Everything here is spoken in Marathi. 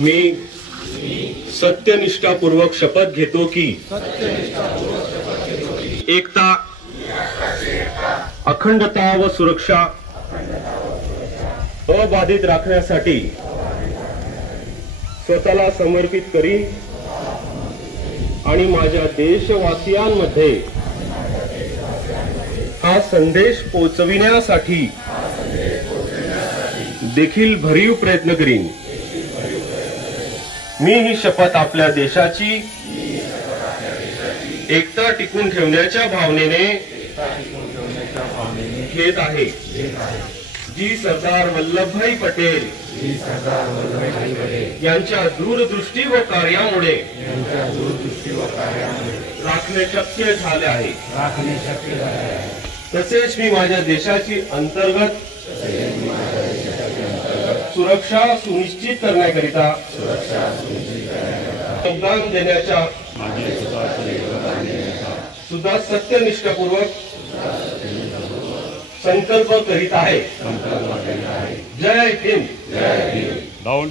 मी सत्यनिष्ठापूर्वक शपथ घेतो की एकता, अखंडता व सुरक्षा अबाधित राखण्यासाठी स्वतःला समर्पित करीन आणि माझ्या देशवासियांमध्ये हा संदेश पोहोचविण्यासाठी देखील भरीव प्रयत्न करीन। मी ही शपथ आपल्या देशाची एकता टिकून ठेवण्याच्या भावनेने घेत आहे, जी सरदार वल्लभभाई पटेल यांच्या दूरदृष्टी व कार्यामुळे राखणे शक्य झाले आहे। तसेच मी माझ्या देशाची अंतर्गत सुरक्षा सुनिश्चित करण्याकरिता योगदान देण्याच्या सुद्धा सत्यनिष्ठापूर्वक संकल्प करीत आहे। जय हिंद। डाऊन।